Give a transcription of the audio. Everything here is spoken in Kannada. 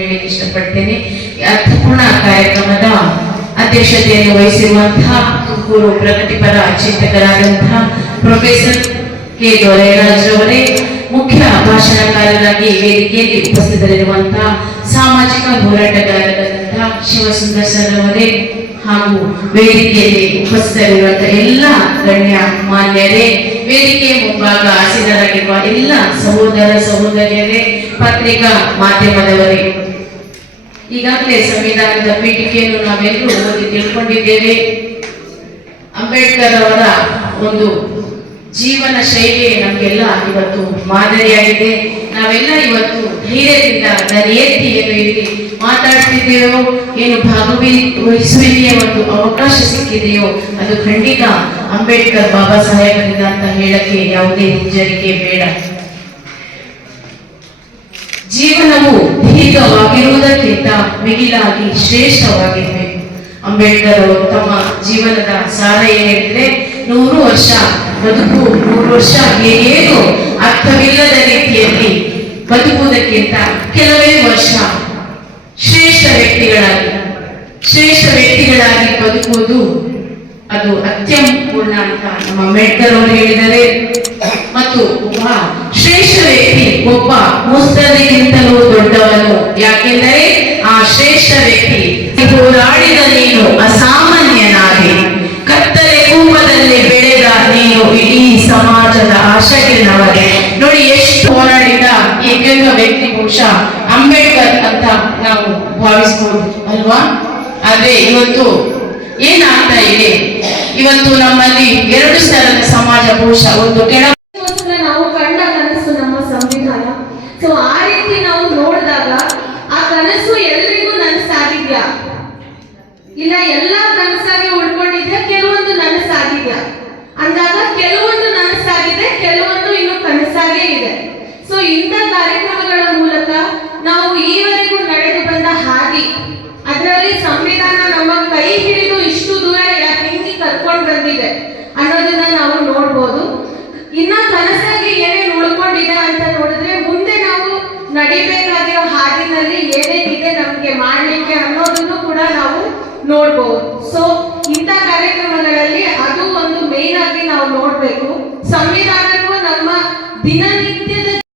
ಇಷ್ಟಪಡ್ತೇನೆ. ಈ ಅರ್ಥಪೂರ್ಣ ಕಾರ್ಯಕ್ರಮದ ಅಧ್ಯಕ್ಷತೆಯನ್ನು ವಹಿಸಿರುವಂತಹ ತುಮಕೂರು ಪ್ರಗತಿಪರ ಚಿಂತಕರಾದಂತಹ ಪ್ರೊಫೆಸರ್ ಕೆ ಅವರೇ ಮುಖ್ಯ ಭಾಷಣಕಾರರಾಗಿ ವೇದಿಕೆಯಲ್ಲಿ ಉಪಸ್ಥಿತರಿರುವಂತಹ ಸಾಮಾಜಿಕ ಹೋರಾಟಗಾರರಾದಂತಹ ಶಿವಸುಂದರ್ ಸರ್ ಹಾಗೂ ವೇದಿಕೆಯಲ್ಲಿ ಉಪಸ್ಥಿತರಿರುವಂತಹ ಎಲ್ಲ ಗಣ್ಯ ಮಾನ್ಯರೇ ವೇದಿಕೆ ಮುಂಭಾಗ ಆಸೀನರಾಗಿರುವ ಎಲ್ಲ ಸಹೋದರ ಸಹೋದರಿಯರೇ, ಪತ್ರಿಕಾ ಮಾಧ್ಯಮದವರೇ. ಈಗಾಗಲೇ ಸಂವಿಧಾನದ ಪೀಠಿಕೆಯನ್ನು ನಾವೆಲ್ಲರೂ ಓದಿ ತಿಳ್ಕೊಂಡಿದ್ದೇವೆ. ಅಂಬೇಡ್ಕರ್ ಅವರ ಒಂದು ಜೀವನ ಶೈಲಿ ನಮಗೆಲ್ಲ ಇವತ್ತು ಮಾದರಿಯಾಗಿದೆ. ನಾವೆಲ್ಲ ಇವತ್ತು ಧೈರ್ಯದಿಂದ ನನ್ನ ಎತ್ತಿ ಏನು ಇಲ್ಲಿ ಏನು ಭಾಗವಹಿಸುವಿಕೆಯ ಒಂದು ಅವಕಾಶ ಸಿಕ್ಕಿದೆಯೋ, ಅದು ಖಂಡಿತ ಅಂಬೇಡ್ಕರ್ ಬಾಬಾ ಸಾಹೇಬರಿಂದ ಅಂತ ಹೇಳಕ್ಕೆ ಯಾವುದೇ ಹಿಂಜರಿಕೆ ಬೇಡ. ಜೀವನವು ದೀರ್ಘವಾಗಿರುವುದಕ್ಕಿಂತ ಮಿಗಿಲಾಗಿ ಶ್ರೇಷ್ಠವಾಗಿರಬೇಕು. ಅಂಬೇಡ್ಕರ್ ಅವರು ತಮ್ಮ ಜೀವನದ ಸಾರ ಏನಿದ್ರೆ, ನೂರು ವರ್ಷ ಬದುಕು, ನೂರು ವರ್ಷ ಏನೇನು ಅರ್ಥವಿಲ್ಲದ ರೀತಿಯಲ್ಲಿ ಬದುಕುವುದಕ್ಕಿಂತ ಕೆಲವೇ ವರ್ಷ ವ್ಯಕ್ತಿಗಳಾಗಿ, ಶ್ರೇಷ್ಠ ವ್ಯಕ್ತಿಗಳಾಗಿ ಬದುಕುವುದು ಅದು ಅತ್ಯಂಪೂರ್ಣ ಅಂತ ನಮ್ಮ ಅಂಬೇಡ್ಕರ್ ಅವರು ಹೇಳಿದರೆ ಮತ್ತು ಒಬ್ಬ ಶ್ರೇಷ್ಠ ವ್ಯಕ್ತಿ, ಒಬ್ಬ ಮುಸ್ತದಿಗಿಂತಲೂ ದೊಡ್ಡವನು. ಯಾಕೆಂದರೆ ಆ ಶ್ರೇಷ್ಠ ವ್ಯಕ್ತಿ ಹೋರಾಡಿದ ನೀನು ಅಸಾಮಾನ್ಯನಾಗಿ. ಕತ್ತಲೆ ಕೂಪದಲ್ಲಿ ಬೆಳೆದ ನೀನು ಇಡೀ ಸಮಾಜದ ಆಶೆಗಿನವರೆ ನೋಡಿ, ಎಷ್ಟು ಹೋರಾಡಿದ ಏಕೈಕ ವ್ಯಕ್ತಿ ಬಹುಶಃ ಅಂಬೇಡ್ಕರ್ ಅಂತ ನಾವು ಭಾವಿಸಬಹುದು ಅಲ್ವಾ? ಆದ್ರೆ ಇವತ್ತು ಏನಾಗ್ತಾ ಇದೆ? ಇವತ್ತು ನಮ್ಮಲ್ಲಿ ಎರಡು ಸ್ತರದ ಸಮಾಜ ಬಹುಶಃ ಒಂದು ಕೆಳ ನಾವು ಕಂಡ ಕನಸು ನಮ್ಮ ಸಂವಿಧಾನ. ಸೊ ಆ ರೀತಿ ನಾವು ನೋಡಿದಾಗ ಆ ಕನಸು ಎಲ್ರಿಗೂ ನನಸಾಗಿದ್ಯಾ? ಇಲ್ಲ ಎಲ್ಲ ಕನಸಾಗಿ ಉಳ್ಕೊಂಡಿದ್ಯಾ? ಕೆಲವೊಂದು ನನಸಾಗಿದ್ಯಾ? ಅಂದಾಗ ಕೆಲವೊಂದು ನನಸಾಗಿದೆ, ಕೆಲವೊಂದು ಇನ್ನು ಕನಸಾಗೇ ಇದೆ. ಸೊ ಇಂಥ ಕಾರ್ಯಕ್ರಮಗಳ ಮೂಲಕ ನಾವು ಈವರೆಗೂ ನಡೆದು ಬಂದ ಹಾದಿ ಅದರಲ್ಲಿ ಸಂವಿಧಾನ ನಮ್ಮ ಕೈ ಹಿಡಿದು ಇಷ್ಟು ದೂರ ಹಿಂಗೆ ಕರ್ಕೊಂಡು ಬಂದಿದೆ ಅನ್ನೋದನ್ನ ನಾವು ನೋಡ್ಬೋದು. ಇನ್ನ ಕನಸಾಗಿ ಏನೇನು ಉಳ್ಕೊಂಡಿದೆ ಅಂತ ನೋಡಿದ್ರೆ ಮುಂದೆ ನಾವು ನಡಿಬೇಕಾಗಿರೋ ಹಾದಿನಲ್ಲಿ ಏನೇನಿದೆ ನಮ್ಗೆ ಮಾಡ್ಲಿಕ್ಕೆ ಅನ್ನೋದನ್ನು ಕೂಡ ನಾವು ನೋಡ್ಬೋದು. ಸೊ ಇಂಥ ಕಾರ್ಯಕ್ರಮಗಳಲ್ಲಿ ಅದು ಒಂದು ಮೇನ್ ಆಗಿ ನಾವು ನೋಡ್ಬೇಕು. ಸಂವಿಧಾನಕ್ಕೂ ನಮ್ಮ ದಿನನಿತ್ಯ